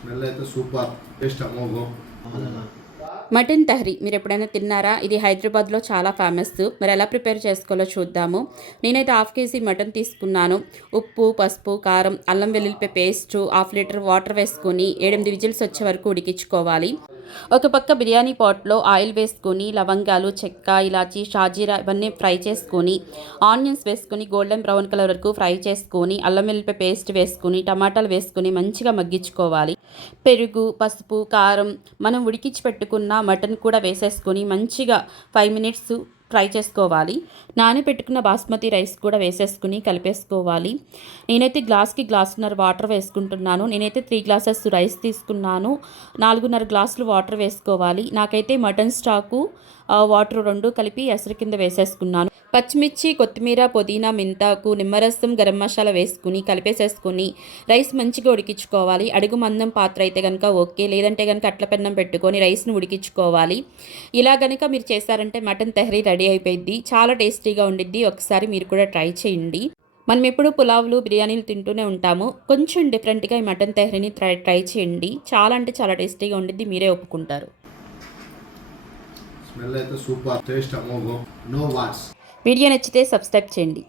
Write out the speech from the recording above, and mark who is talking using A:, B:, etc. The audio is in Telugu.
A: స్మెల్ అయితే సూపర్ టేస్ట్ అమోఘం
B: మటన్ తహరీ మీరు ఎప్పుడైనా తిన్నారా? ఇది హైదరాబాద్లో చాలా ఫేమస్. మరి ఎలా ప్రిపేర్ చేసుకోవాలో చూద్దాము. నేనైతే హాఫ్ కేజీ మటన్ తీసుకున్నాను. ఉప్పు పసుపు కారం అల్లం వెల్లుల్లిపాయ పేస్ట్ హాఫ్ లీటర్ వాటర్ వేసుకొని ఎనిమిది విజిల్స్ వచ్చే వరకు ఉడికించుకోవాలి. ఒక పక్క బిర్యానీ పాట్లో ఆయిల్ వేసుకొని లవంగాలు చెక్క ఇలాచి షాజీరా ఇవన్నీ ఫ్రై చేసుకొని ఆనియన్స్ వేసుకొని గోల్డెన్ బ్రౌన్ కలర్ వరకు ఫ్రై చేసుకొని అల్లం వెల్లుల్లిపాయ పేస్ట్ వేసుకొని టమాటాలు వేసుకొని మంచిగా మగ్గించుకోవాలి. పెరుగు పసుపు కారం మనం ఉడికించి పెట్టుకున్న మటన్ కూడా వేసేసుకొని మంచిగా ఫైవ్ మినిట్స్ ఫ్రై చేసుకోవాలి. నానబెట్టుకున్న బాస్మతి రైస్ కూడా వేసేసుకుని కలిపేసుకోవాలి. నేనైతే గ్లాస్కి గ్లాసున్నర వాటర్ వేసుకుంటున్నాను. నేనైతే త్రీ గ్లాసెస్ రైస్ తీసుకున్నాను. నాలుగున్నర గ్లాసులు వాటర్ వేసుకోవాలి. నాకైతే మటన్ స్టాకు వాటర్ రెండు కలిపి ఎసరు కింద వేసేసుకున్నాను. పచ్చిమిర్చి కొత్తిమీర పుదీనా మెంతాకు నిమ్మరసం గరం మసాలా వేసుకుని కలిపేసేసుకుని రైస్ మంచిగా ఉడికించుకోవాలి. అడుగు మందం పాత్ర అయితే కనుక ఓకే. లేదంటే కనుక అట్ల పెన్నం పెట్టుకొని రైస్ను ఉడికించుకోవాలి. ఇలా కనుక మీరు చేశారంటే మటన్ తెహరీ రెడీ అయిపోయింది చాలా టేస్టీగా ఉండిద్ది. ఒకసారి మీరు కూడా ట్రై చేయండి. మనం ఎప్పుడు పులావులు బిర్యానీలు తింటూనే ఉంటాము. కొంచెం డిఫరెంట్గా ఈ మటన్ తెహరీని ట్రై ట్రై చేయండి. చాలా అంటే చాలా టేస్టీగా ఉండిద్ది. మీరే ఒప్పుకుంటారు.
A: స్మెల్ అయితే సూపర్. టేస్ట్ అమోఘం. నో వాట్స్
B: వీడియో నచ్చితే సబ్స్క్రైబ్ చేయండి.